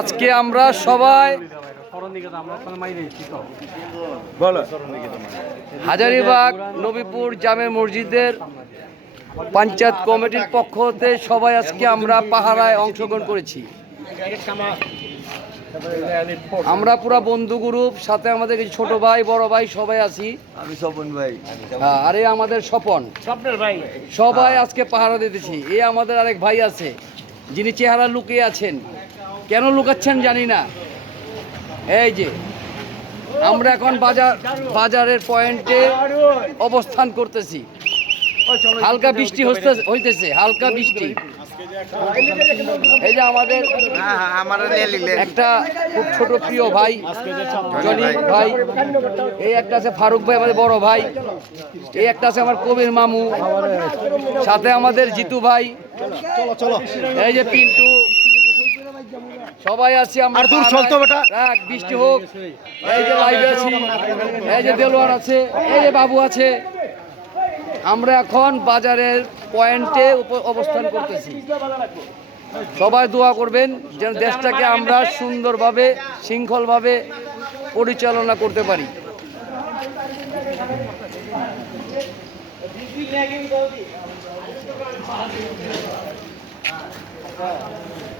আজকে আমরা সবাই হাজারীবাগ নবীপুর জামে মসজিদের পঞ্চায়েত কমিটির পক্ষ হতে সবাই আজকে আমরা পাহারায় অংশগ্রহণ করেছি। আমরা পুরা বন্ধু গ্রুপ, সাথে আমাদের কিছু ছোট ভাই বড় ভাই সবাই আছি। আমি স্বপন ভাই, আরে আমাদের স্বপনের ভাই, সবাই আজকে পাহারা দিতেছি। এই আমাদের আরেক ভাই আছে যিনি চেহারা লুকিয়ে আছেন, কেন লুকাচ্ছেন জানি না। এই যে আমরা এখন বাজারের পয়েন্টে অবস্থান করতেছি। হালকা বৃষ্টি হইতেছে, হালকা বৃষ্টি। এই যে আমাদের একটা খুব ছোট প্রিয় ভাই জনি ভাই, এই একটা আছে ফারুক ভাই আমাদের বড় ভাই, এই একটা আছে আমার কবির মামু, সাথে আমাদের জিতু ভাই, এই যে পিন্টু, সবাই আছি আমরা। বৃষ্টি হোক, এই যে লাইভে আছি, এই যে দেলোয়ার আছে, এই যে বাবু আছে। আমরা এখন বাজারের পয়েন্টে অবস্থান করতেছি। সবাই দোয়া করবেন যেন দেশটাকে আমরা সুন্দরভাবে শৃঙ্খলভাবে পরিচালনা করতে পারি।